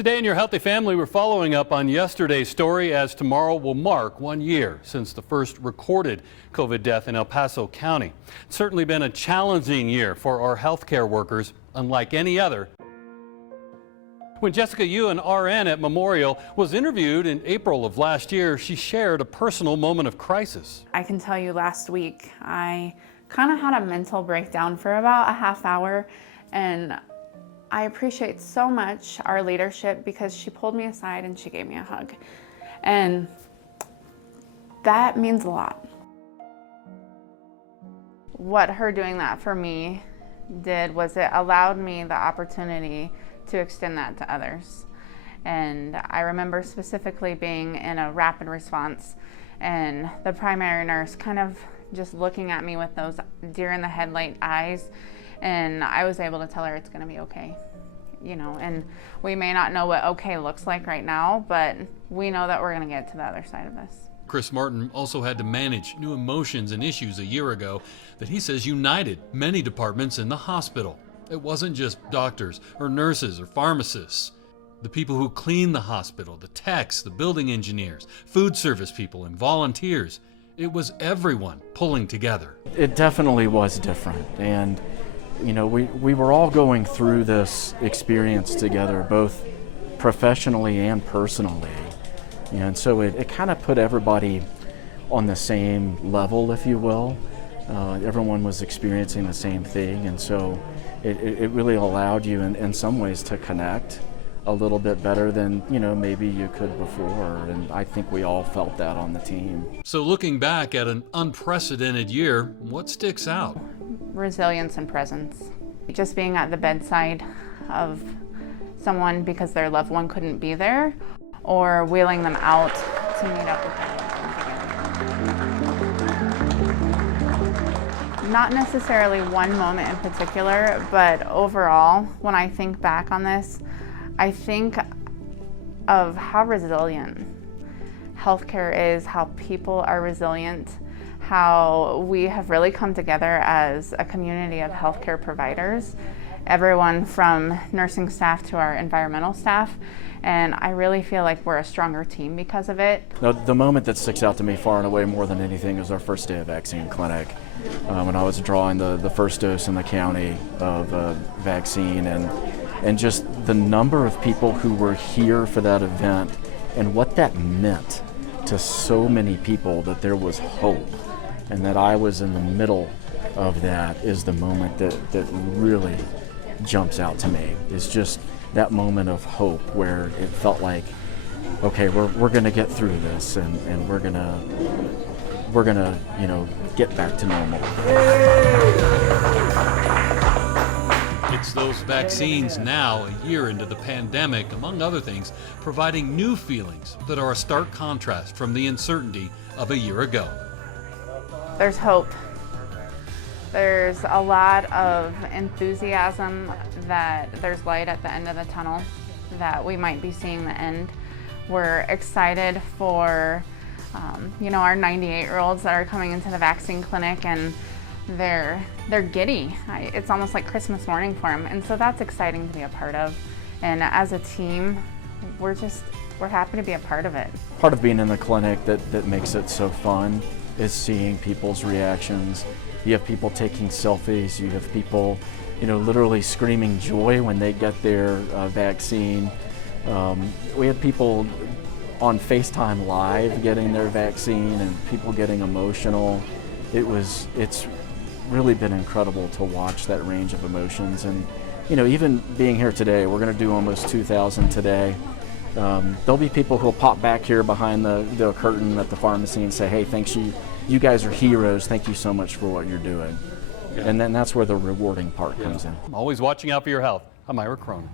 Today in Your Healthy Family, we're following up on yesterday's story, as tomorrow will mark 1 year since the first recorded COVID death in El Paso County. It's certainly been a challenging year for our healthcare workers, unlike any other. When Jessica Yu, an RN at Memorial, was interviewed in April of last year, she shared a personal moment of crisis. I can tell you last week, I kind of had a mental breakdown for about a half hour, and I appreciate so much our leadership because she pulled me aside and she gave me a hug. And that means a lot. What her doing that for me did was it allowed me the opportunity to extend that to others. And I remember specifically being in a rapid response and the primary nurse kind of just looking at me with those deer in the headlight eyes, and I was able to tell her it's gonna be okay. You know, and we may not know what okay looks like right now, but we know that we're gonna get to the other side of this. Chris Martin also had to manage new emotions and issues a year ago that he says united many departments in the hospital. It wasn't just doctors or nurses or pharmacists. The people who clean the hospital, the techs, the building engineers, food service people, and volunteers. It was everyone pulling together. It definitely was different, and you know, we were all going through this experience together, both professionally and personally. And so it kind of put everybody on the same level, if you will. Everyone was experiencing the same thing, and so it really allowed you in some ways to connect a little bit better than, you know, maybe you could before, and I think we all felt that on the team. So looking back at an unprecedented year, what sticks out? Resilience and presence. Just being at the bedside of someone because their loved one couldn't be there, or wheeling them out to meet up with them. Not necessarily one moment in particular, but overall, when I think back on this, I think of how resilient healthcare is, how people are resilient, how we have really come together as a community of healthcare providers, everyone from nursing staff to our environmental staff, and I really feel like we're a stronger team because of it. Now, the moment that sticks out to me far and away more than anything is our first day of vaccine clinic. When I was drawing the first dose in the county of vaccine, and just the number of people who were here for that event and what that meant to so many people, that there was hope and that I was in the middle of that, is the moment that really jumps out to me. It's just that moment of hope where it felt like, okay, we're gonna get through this, and we're gonna you know, get back to normal. It's those vaccines now, a year into the pandemic, among other things, providing new feelings that are a stark contrast from the uncertainty of a year ago. There's hope. There's a lot of enthusiasm that there's light at the end of the tunnel, that we might be seeing the end. We're excited for you know, our 98-year-olds that are coming into the vaccine clinic, and they're giddy. It's almost like Christmas morning for them, and so that's exciting to be a part of. And as a team, we're happy to be a part of it. Part of being in the clinic that makes it so fun is seeing people's reactions. You have people taking selfies, you have people, you know, literally screaming joy when they get their vaccine. We had people on FaceTime Live getting their vaccine, and people getting emotional. It's really been incredible to watch that range of emotions. And you know, even being here today, we're going to do almost 2,000 today. There'll be people who'll pop back here behind the curtain at the pharmacy and say, hey, thanks, you guys are heroes, thank you so much for what you're doing. Yeah. And then that's where the rewarding part comes in. I'm always watching out for your health. I'm Ira Cronin.